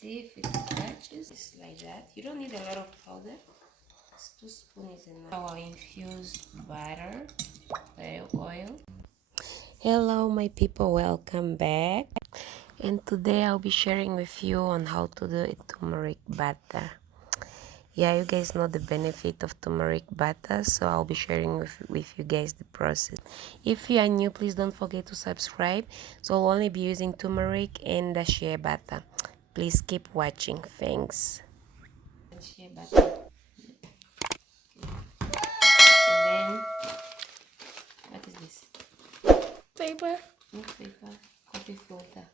see if it catches. It's like that. You don't need a lot of powder. 2 spoons is enough. Our infused butter, oil. Hello my people, welcome back. And today I'll be sharing with you on how to do a turmeric butter. Yeah, you guys know the benefit of turmeric butter, so I'll be sharing with you guys the process. If you are new, please don't forget to subscribe. So I'll only be using turmeric and the shea butter. Please keep watching. Thanks. Shea butter. And then, what is this? Paper. No paper. Coffee filter.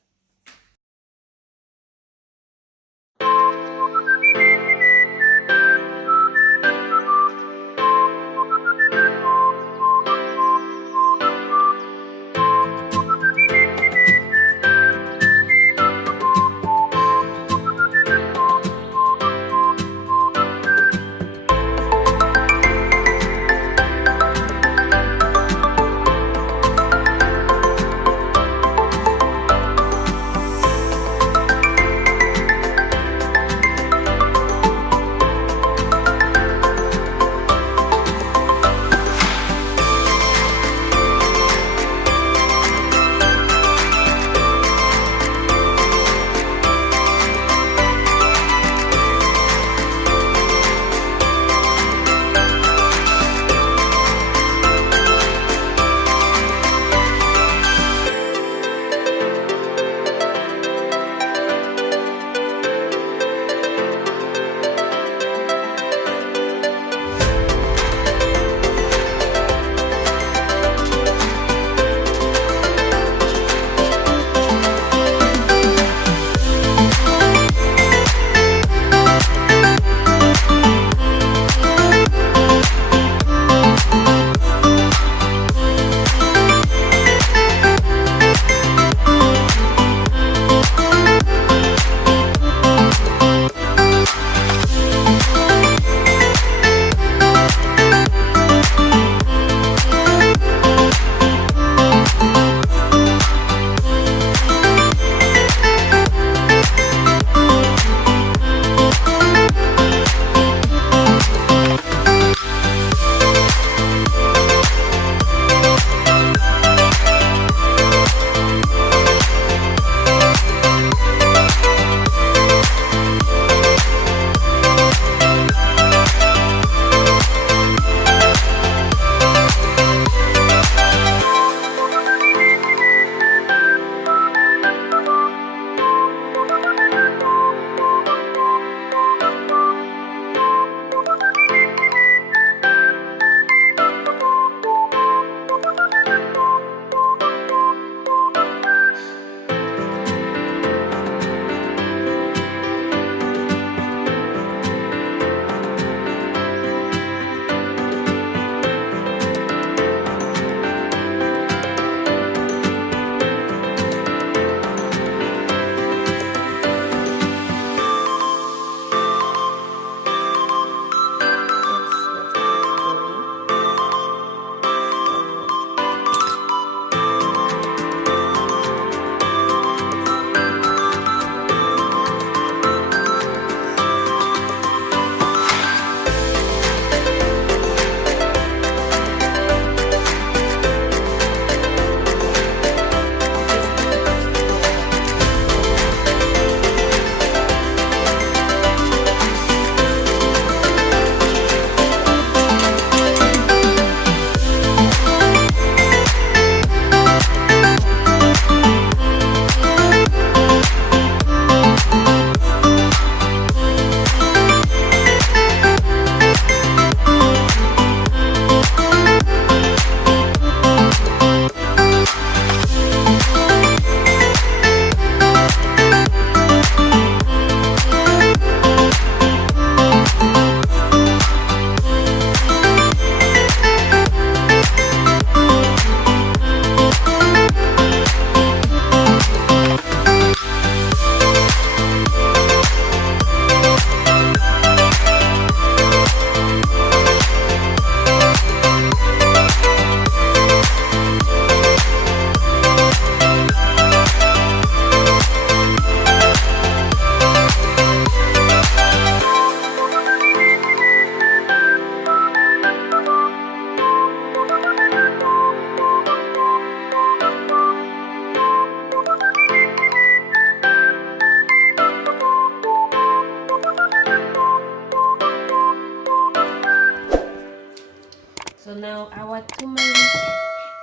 Now our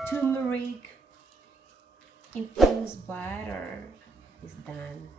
turmeric infused butter is done.